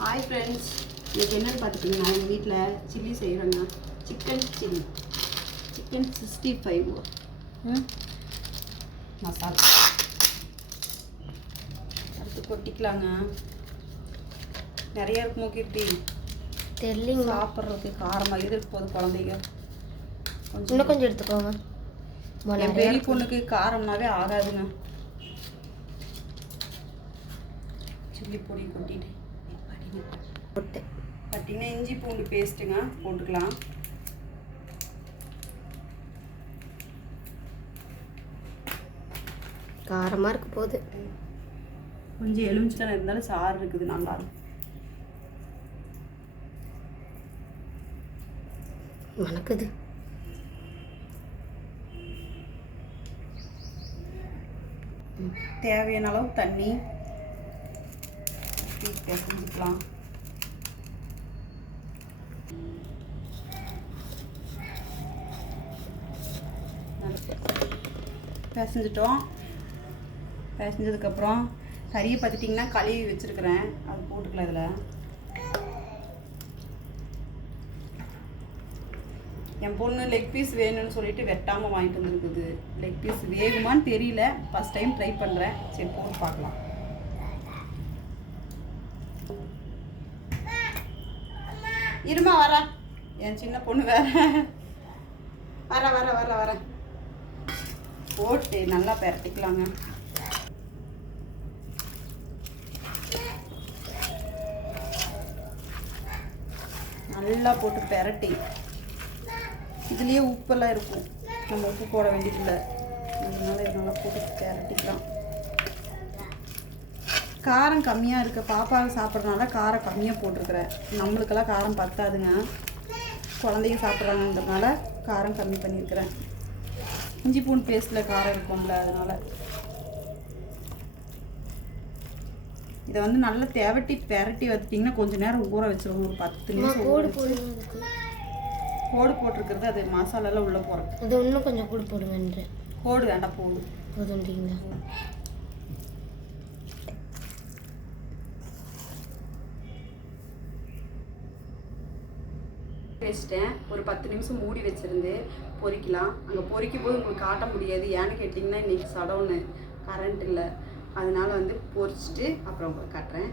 Hi friends, இன்றைக்கி என்னென்னு பார்த்துட்டிங்கன்னா எங்கள் வீட்டில் சில்லி செய்கிறேங்க. சிக்கன் 65 மசாலா அடுத்து கொட்டிக்கலாங்க. நிறைய இருக்குமோ கீர்த்தி தெரியலிங்க. சாப்பிட்றதுக்கு காரமாக இருக்கு போது குழந்தைங்க இன்னும் கொஞ்சம் எடுத்துக்கோங்க. என் பெரிய பொண்ணுக்கு காரம்னாவே ஆகாதுங்க. சில்லி பொடி கொட்டிட்டு பார்த்தீங்கன்னா இஞ்சி பூண்டு பேஸ்ட்டுங்க போட்டுக்கலாம். காரமாக இருக்க போகுது. கொஞ்சம் எலுமிச்சம் இருந்தாலும் சாறு இருக்குது, நல்லா இருக்கும். மணக்குது. தேவையான அளவு தண்ணி செஞ்சுக்கலாம். பிசைஞ்சிட்டோம். பிசைஞ்சதுக்கப்புறம் கறியை பார்த்துட்டிங்கன்னா கழுவி வச்சுருக்கிறேன், அது போட்டுக்கலாம். இதில் என் பொண்ணு லெக் பீஸ் வேணும்னு சொல்லிட்டு வெட்டாமல் வாங்கிட்டு வந்துருக்குது. லெக் பீஸ் வேகுமான்னு தெரியல, ஃபஸ்ட் டைம் ட்ரை பண்ணுறேன். சரி போட்டு பார்க்கலாம். இருமா வர, என் சின்ன பொண்ணு வேற வர போட்டு நல்லா பெரட்டிக்கலாங்க. நல்லா போட்டு பெரட்டி, இதுலேயே உப்பெல்லாம் இருக்கும், நம்ம உப்பு போட வேண்டியதில்லை. அதனால நல்லா போட்டு பெரட்டிக்கலாம். காரம் கம்மியாக இருக்க பாப்பா சாப்பிட்றதுனால காரம் கம்மியாக போட்டிருக்கிறேன். நம்மளுக்கெல்லாம் காரம் பத்தாதுங்க, குழந்தைங்க சாப்பிட்றாங்கன்றதுனால காரம் கம்மி பண்ணியிருக்கிறேன். இஞ்சி பூண்டு பேஸ்ட்டில் காரம் இருக்கும்ல, அதனால் இதை வந்து நல்லா பெரட்டி வச்சுட்டிங்கன்னா கொஞ்சம் நேரம் ஊற வச்சிருவோம். ஒரு 10 நிமிஷம் கோடு போட்டிருக்கிறது, அது மசாலாலாம் உள்ளே போகிறோம். அது இன்னும் கொஞ்சம் கூடு போடுங்க. கோடு வேண்டாம், போதும் போதுன்றீங்களா? வச்சிட்டேன். ஒரு 10 நிமிஷம் மூடி வச்சுருந்து பொரிக்கலாம். அங்கே பொரிக்கும் போது உங்களுக்கு காட்ட முடியாது, ஏன்னு கேட்டிங்கன்னா இன்றைக்கி சடவுன்னு கரண்ட் இல்லை. அதனால் வந்து பொரிச்சிட்டு அப்புறம் உங்களுக்கு காட்டுறேன்.